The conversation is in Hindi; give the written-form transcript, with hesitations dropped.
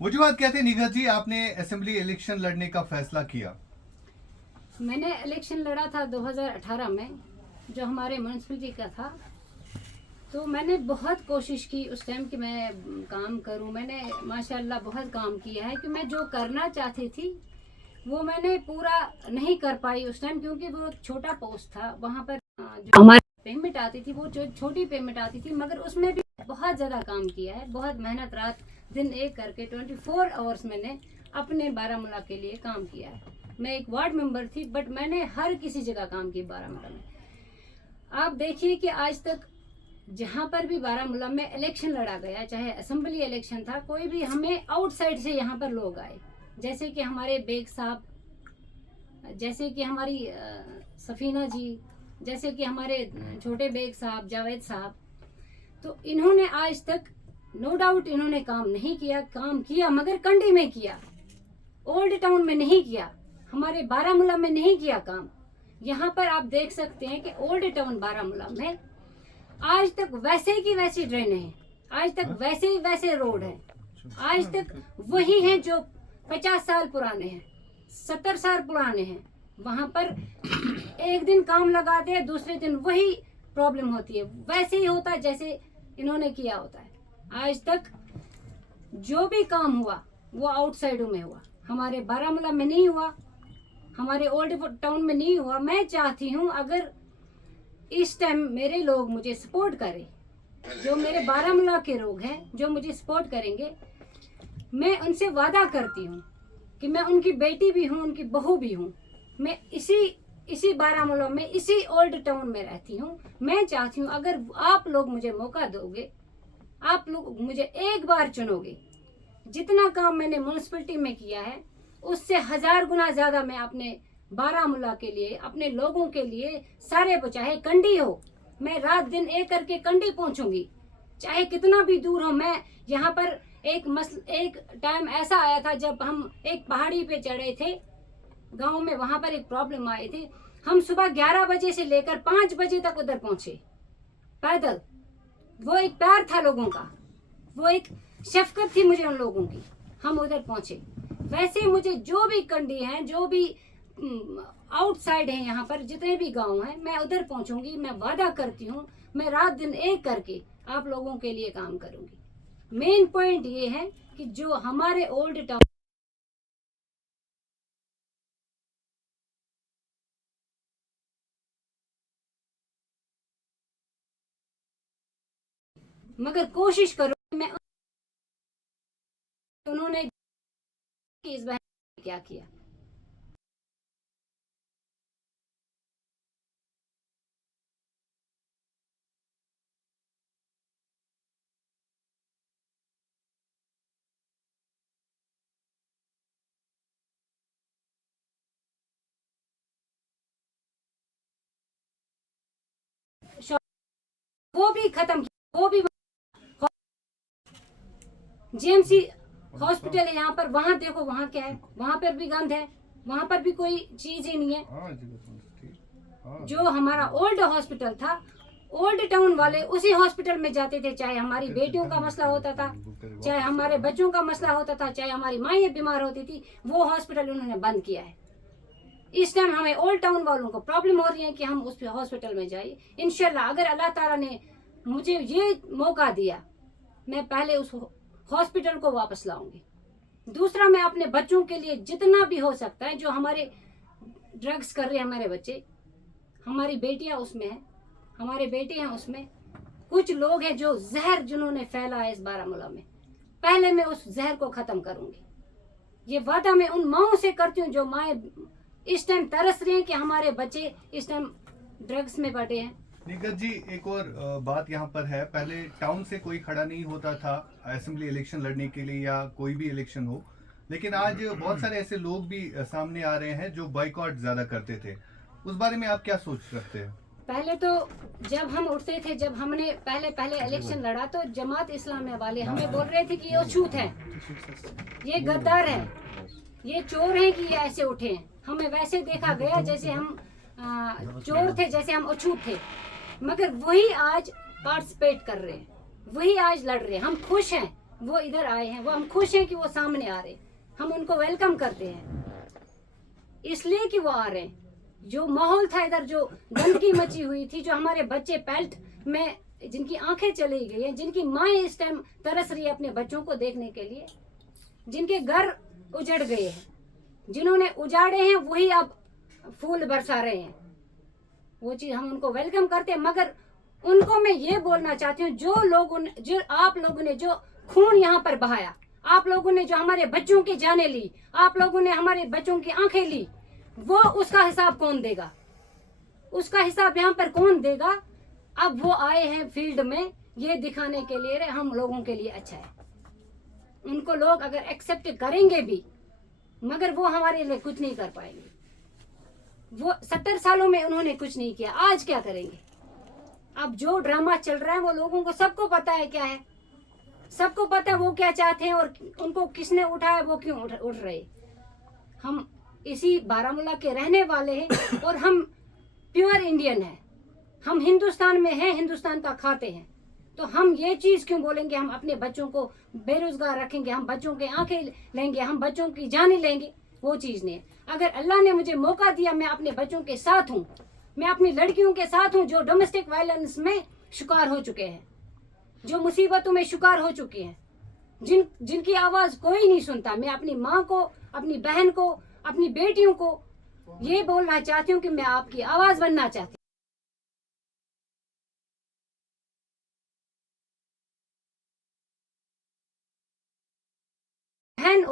वजूहत क्या थे निगत जी, आपने असेंबली इलेक्शन लड़ने का फैसला किया? मैंने इलेक्शन लड़ा था 2018 में, जो हमारे म्यूनसिपलिटी का था। तो मैंने बहुत कोशिश की उस टाइम कि मैं काम करूं। मैंने माशाल्लाह बहुत काम किया है कि मैं जो करना चाहती थी वो मैंने पूरा नहीं कर पाई उस टाइम, क्योंकि वो छोटा पोस्ट था। वहाँ पर जो हमारी पेमेंट आती थी वो जो छोटी पेमेंट आती थी, मगर उसमें भी बहुत ज़्यादा काम किया है। बहुत मेहनत रात दिन एक करके 24 आवर्स मैंने अपने बारामूला के लिए काम किया है। मैं एक वार्ड मेंबर थी, बट मैंने हर किसी जगह काम किया बारामूला में। आप देखिए कि आज तक जहाँ पर भी बारामूला में इलेक्शन लड़ा गया, चाहे असेंबली इलेक्शन था, कोई भी हमें आउटसाइड से यहाँ पर लोग आए, जैसे कि हमारे बेग साहब, जैसे कि हमारी सफीना जी, जैसे कि हमारे छोटे बेग साहब, जावेद साहब। तो इन्होंने आज तक नो डाउट इन्होंने काम नहीं किया, काम किया मगर कंडी में किया, ओल्ड टाउन में नहीं किया, हमारे बारामूला में नहीं किया काम। यहाँ पर आप देख सकते हैं कि ओल्ड टाउन बारामूला में आज तक वैसे की वैसी ड्रेनें हैं, आज तक वैसे ही वैसे रोड है, आज तक वही हैं जो 50 साल पुराने हैं, 70 साल पुराने हैं। वहां पर एक दिन काम लगाते हैं, दूसरे दिन वही प्रॉब्लम होती है। वैसे ही होता है जैसे इन्होंने किया होता है। आज तक जो भी काम हुआ वो आउटसाइडों में हुआ, हमारे बारामूला में नहीं हुआ, हमारे ओल्ड टाउन में नहीं हुआ। मैं चाहती हूँ अगर इस टाइम मेरे लोग मुझे सपोर्ट करें, जो मेरे बारामूला के लोग हैं जो मुझे सपोर्ट करेंगे, मैं उनसे वादा करती हूँ कि मैं उनकी बेटी भी हूँ, उनकी बहू भी हूँ। मैं इसी बारामूला में, इसी ओल्ड टाउन में रहती हूँ। मैं चाहती हूँ अगर आप लोग मुझे मौका दोगे, आप लोग मुझे एक बार चुनोगे, जितना काम मैंने म्यूनसिपलिटी में किया है उससे 1000 गुना ज्यादा मैं अपने बारामूला के लिए, अपने लोगों के लिए, सारे को, चाहे कंडी हो, मैं रात दिन एक करके कंडी पहुंचूंगी, चाहे कितना भी दूर हो। मैं यहाँ पर एक टाइम ऐसा आया था जब हम एक पहाड़ी पे चढ़े थे गांव में, वहां पर एक प्रॉब्लम आई थी। हम सुबह 11 बजे से लेकर 5 बजे तक उधर पहुंचे पैदल। वो एक प्यार था लोगों का, वो एक शफकत थी मुझे उन लोगों की, हम उधर पहुंचे। वैसे मुझे जो भी कंडी हैं, जो भी आउटसाइड हैं, यहाँ पर जितने भी गांव हैं, मैं उधर पहुंचूंगी। मैं वादा करती हूँ मैं रात दिन एक करके आप लोगों के लिए काम करूंगी। मेन पॉइंट ये है कि जो हमारे ओल्ड टाउन, मगर कोशिश करो। मैं उन्होंने इस बार क्या किया, वो भी खत्म किया। वो भी जीएमसी हॉस्पिटल है यहाँ पर, वहाँ देखो वहाँ क्या है, वहाँ पर भी गंद है, वहाँ पर भी कोई चीज ही नहीं है। जो हमारा ओल्ड हॉस्पिटल था, ओल्ड टाउन वाले उसी हॉस्पिटल में जाते थे, चाहे हमारी बेटियों का मसला होता था, चाहे हमारे बच्चों का मसला होता था, चाहे हमारी माएँ बीमार होती थी, वो हॉस्पिटल उन्होंने बंद किया है। इस टाइम हमें ओल्ड टाउन वालों को प्रॉब्लम हो रही है कि हम उस हॉस्पिटल में जाए। इंशाल्लाह अगर अल्लाह ताला ने मुझे ये मौका दिया, मैं पहले उस हॉस्पिटल को वापस लाऊंगी। दूसरा, मैं अपने बच्चों के लिए जितना भी हो सकता है, जो हमारे ड्रग्स कर रहे हैं हमारे बच्चे, हमारी बेटियां उसमें हैं, हमारे बेटे हैं उसमें, कुछ लोग हैं जो जहर जिन्होंने फैला है इस बारामूला में, पहले मैं उस जहर को खत्म करूंगी। ये वादा मैं उन माओं से करती हूँ जो माए इस टाइम तरस रही हैं कि हमारे बच्चे इस टाइम ड्रग्स में बटे हैं। निगत जी, एक और बात यहाँ पर है, पहले टाउन से कोई खड़ा नहीं होता था असेंबली इलेक्शन लड़ने के लिए या कोई भी इलेक्शन हो, लेकिन आज बहुत सारे ऐसे लोग भी सामने आ रहे हैं जो बाइकआउट ज्यादा करते थे। उस बारे में आप क्या सोच रखते हैं? पहले तो जब हम उठते थे, जब हमने पहले पहले इलेक्शन लड़ा, तो जमात इस्लामिया वाले हमें बोल रहे थे कि ये अछूत है, ये गद्दार है, ये चोर हैं कि ये ऐसे उठे हैं। हमें वैसे देखा गया जैसे हम चोर थे, जैसे हम अछूत थे। मगर वही आज पार्टिसिपेट कर रहे हैं, वही आज लड़ रहे हैं। हम खुश हैं वो इधर आए हैं, वो हम खुश हैं कि वो सामने आ रहे हैं, हम उनको वेलकम करते हैं इसलिए कि वो आ रहे हैं। जो माहौल था इधर, जो गंदगी मची हुई थी, जो हमारे बच्चे पेल्ट में जिनकी आंखें चली गई हैं, जिनकी माएँ इस टाइम तरस रही है अपने बच्चों को देखने के लिए, जिनके घर उजड़ गए हैं, जिन्होंने उजाड़े हैं वही अब फूल बरसा रहे हैं, वो चीज़ हम उनको वेलकम करते हैं। मगर उनको मैं ये बोलना चाहती हूँ, जो आप लोगों ने जो खून यहाँ पर बहाया, आप लोगों ने जो हमारे बच्चों की जानें ली, आप लोगों ने हमारे बच्चों की आंखें ली, वो उसका हिसाब कौन देगा? उसका हिसाब यहाँ पर कौन देगा? अब वो आए हैं फील्ड में ये दिखाने के लिए हम लोगों के लिए अच्छा है। उनको लोग अगर एक्सेप्ट करेंगे भी, मगर वो हमारे लिए कुछ नहीं कर पाएंगे। वो 70 सालों में उन्होंने कुछ नहीं किया, आज क्या करेंगे? अब जो ड्रामा चल रहा है वो लोगों को सबको पता है क्या है, सबको पता है वो क्या चाहते हैं और उनको किसने उठाया, वो क्यों उठ रहे। हम इसी बारामूला के रहने वाले हैं और हम प्योर इंडियन हैं, हम हिंदुस्तान में हैं, हिंदुस्तान का खाते हैं, तो हम ये चीज़ क्यों बोलेंगे हम अपने बच्चों को बेरोजगार रखेंगे, हम बच्चों के आंखें लेंगे, हम बच्चों की जानें लेंगे? वो चीज़ नहीं है। अगर अल्लाह ने मुझे मौका दिया, मैं अपने बच्चों के साथ हूँ, मैं अपनी लड़कियों के साथ हूँ जो डोमेस्टिक वायलेंस में शिकार हो चुके हैं, जो मुसीबतों में शिकार हो चुके हैं, जिनकी आवाज़ कोई नहीं सुनता। मैं अपनी माँ को, अपनी बहन को, अपनी बेटियों को ये बोलना चाहती हूँ कि मैं आपकी आवाज़ बनना चाहती हूँ। बहन